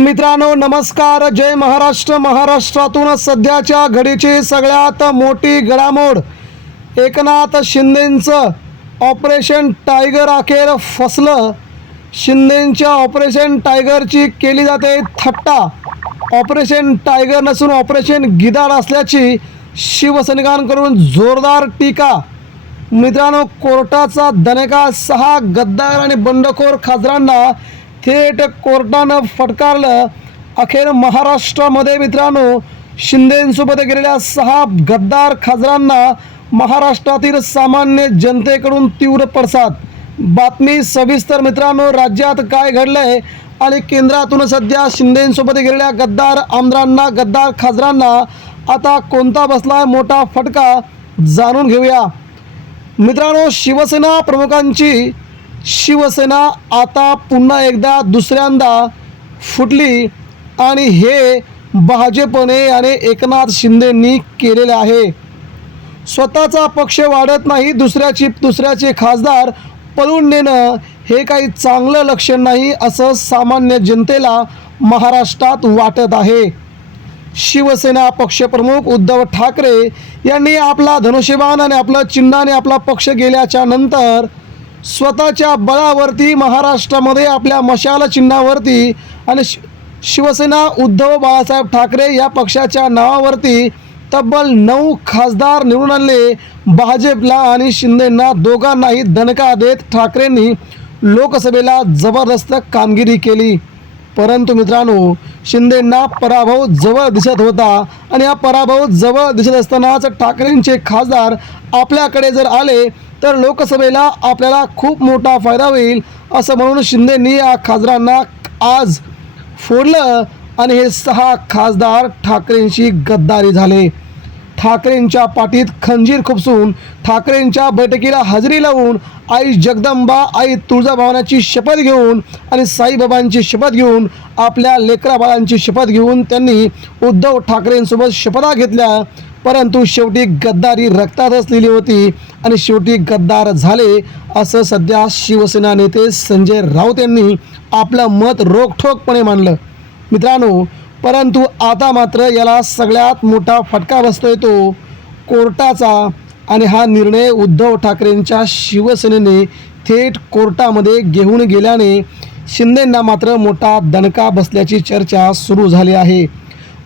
मित्रांनो नमस्कार, जय महाराष्ट्र। महाराष्ट्रातून सध्याच्या घडीची सगळ्यात मोठी घडामोड, एकनाथ शिंदेंचं ऑपरेशन टायगर अखेर फसलं। शिंदेंच्या ऑपरेशन टायगरची केली जाते थट्टा। ऑपरेशन टायगर नसून ऑपरेशन गिधाड असल्याची शिवसैनिकांकडून जोरदार टीका। मित्रांनो, कोर्टाचा दणका, 6 गद्दार आणि बंडखोर खासदारांना थेट कोर्टानं फटकारलं। अखेर महाराष्ट्रामध्ये मित्रांनो, शिंदेंसोबत गेलेल्या 6 गद्दार खासदारांना महाराष्ट्रातील सामान्य जनतेकडून तीव्र पडसाद। बातमी सविस्तर मित्रांनो, राज्यात काय घडलंय आणि केंद्रातून सध्या शिंदेंसोबत गेलेल्या गद्दार आमदारांना, गद्दार खासदारांना आता कोणता बसलाय मोठा फटका, जाणून घेऊया। मित्रांनो, शिवसेना प्रमुखांची शिवसेना आता पुन्हा एकदा दुसऱ्यांदा फुटली आणि हे भाजपने आणि एकनाथ शिंदेंनी केलेले आहे। स्वतःचा पक्ष वाढत नाही, दुसऱ्याचे खासदार पळून नेणं हे काही चांगलं लक्षण नाही, असं सामान्य जनतेला महाराष्ट्रात वाटत आहे। शिवसेना पक्षप्रमुख उद्धव ठाकरे यांनी आपला धनुष्यबाण आणि आपलं चिन्ह आणि आपला पक्ष गेल्याच्या नंतर स्वतःच्या बळावरती महाराष्ट्रामध्ये आपल्या मशाल चिन्हावरती आणि शिवसेना उद्धव बाळासाहेब ठाकरे या पक्षाच्या नावावरती तब्बल 9 खासदार निवडून आणले। भाजपला आणि शिंदेंना दोघांनाही दणका देत ठाकरेंनी लोकसभेला जबरदस्त कामगिरी केली। परंतु मित्रांनो, शिंदेंना पराभव जवळ दिसत होता आणि हा पराभव जवळ दिसत असतानाच ठाकरेंचे खासदार आपल्याकडे जर आले तर लोकसभेला आपल्याला खूप मोठा फायदा होईल, असं म्हणून शिंदेंनी या खासदारांना आज फोडलं आणि हे 6 खासदार ठाकरेंशी गद्दारी झाले। ठाकरेंच्या पाठीत खंजीर खुपसून, ठाकरेंच्या बैठकीला हजेरी लावून, आई जगदंबा, आई तुळजाभवानीची शपथ घेऊन आणि साईबाबांची शपथ घेऊन, आपल्या लेकराबाळांची शपथ घेऊन त्यांनी उद्धव ठाकरेंसोबत शपथा घेतल्या। परंतु शेवटी गद्दारी रक्तात असलेली होती आणि शेवटी गद्दार झाले, असं सध्या शिवसेना नेते संजय राऊत यांनी आपलं मत रोखठोकपणे मांडलं मित्रांनो। परंतु आता मात्र याला सगळ्यात मोठा फटका बसतोय तो कोर्टाचा, आणि हा निर्णय उद्धव ठाकरेंच्या शिवसेनेने थेट कोर्टामध्ये घेऊन गेल्याने शिंदेंना मात्र मोठा दणका बसल्याची चर्चा सुरू झाली आहे।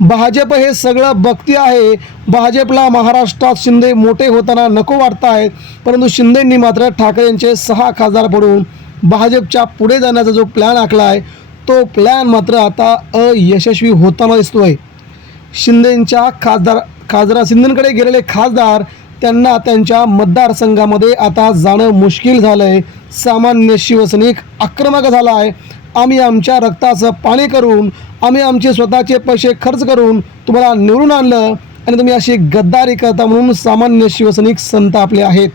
भाजप हे सगळं बघती आहे। भाजपला महाराष्ट्रात शिंदे मोठे होताना नको वाटत आहेत, परंतु शिंदेंनी मात्र ठाकरेंचे 6 खासदार पडून भाजपच्या पुढे जाण्याचा जो प्लॅन आखला आहे तो प्लॅन मात्र आता अयशस्वी होताना दिसतोय। शिंदेंकडे गेलेले खासदार त्यांना त्यांच्या मतदारसंघामध्ये आता जाणं मुश्किल झालं आहे। सामान्य शिवसैनिक आक्रमक झाला आहे। आम्ही आमच्या रक्ताचं पाणी करून, आम्ही आमचे स्वतःचे पैसे खर्च करून तुम्हाला निवडून आणलं आणि तुम्ही अशी गद्दारी करता, म्हणून सामान्य शिवसैनिक संतापले आहेत।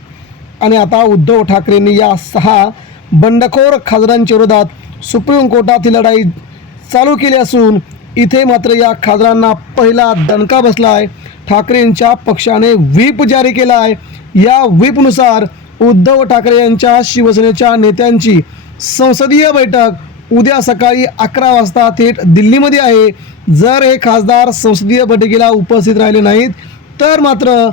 आणि आता उद्धव ठाकरेंनी या 6 बंडखोर खासदारांच्या विरोधात सुप्रीम कोर्टात ही लढाई चालू केली असून इथे मात्र या खासदारांना पहिला दणका बसला आहे। ठाकरेंच्या पक्षाने व्हीप जारी केला आहे। या व्हीपनुसार उद्धव ठाकरे यांच्या शिवसेनेच्या नेत्यांची संसदीय बैठक उद्या सकाळी 11 वाजता थेट दिल्लीमध्ये आहे। जर हे खासदार संसदीय बैठकीला उपस्थित राहिले नाहीत तर मात्र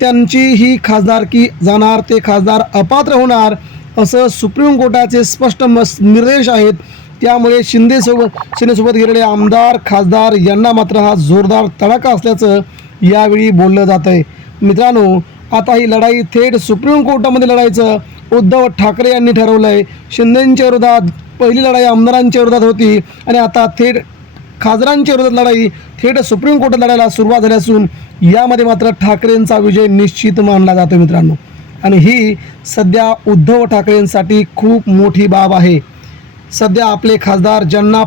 त्यांची ही खासदारकी जाणार, ते खासदार अपात्र होणार, असं सुप्रीम कोर्टाचे स्पष्ट निर्देश आहेत। त्यामुळे शिंदेसोबत गेलेले आमदार, खासदार यांना मात्र हा जोरदार तडाखा असल्याचं यावेळी बोललं जात आहे। मित्रांनो, आता ही लढाई थेट सुप्रीम कोर्टामध्ये लढायचं उद्धव ठाकरे यांनी ठरवलं आहे। शिंदेंच्या विरोधात पहिली लढाई आमदारांच्या विरोधात होती आणि आता थेट खासदारांच्या विरोधात लढाई थेट सुप्रीम कोर्टात लढायला सुरुवात झाली असून यामध्ये मात्र ठाकरेंचा विजय निश्चित मानला जातो मित्रांनो। आणि ही सध्या उद्धव ठाकरेंसाठी खूप मोठी बाब आहे। सध्या आपले खासदार ज्यांना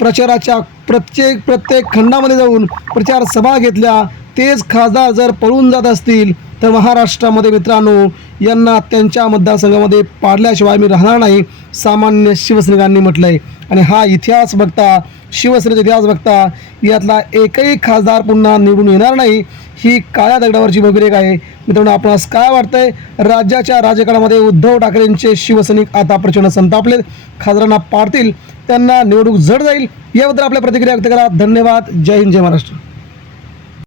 प्रचाराच्या प्रत्येक खंडामध्ये जाऊन प्रचार सभा घेतल्या, तेच खासदार जर पळून जात असतील तर महाराष्ट्रामध्ये मित्रांनो यांना त्यांच्या मतदारसंघामध्ये पाडल्याशिवाय मी राहणार नाही, सामान्य शिवसैनिकांनी म्हटलं आहे. आणि हा इतिहास बघता, शिवसेनेचा इतिहास बघता, यातला एकही खासदार पुन्हा निवडून येणार नाही, ही काळ्या दगडावरची मोगरेख आहे. मित्रांनो, आपणास काय वाटतंय? राज्याच्या राजकारणामध्ये उद्धव ठाकरेंचे शिवसैनिक आता प्रचंड संतापलेत. खासदारांना पाडतील, त्यांना निवडणूक जड जाईल. याबद्दल आपल्या प्रतिक्रिया व्यक्त करा. धन्यवाद. जय हिंद, जय महाराष्ट्र.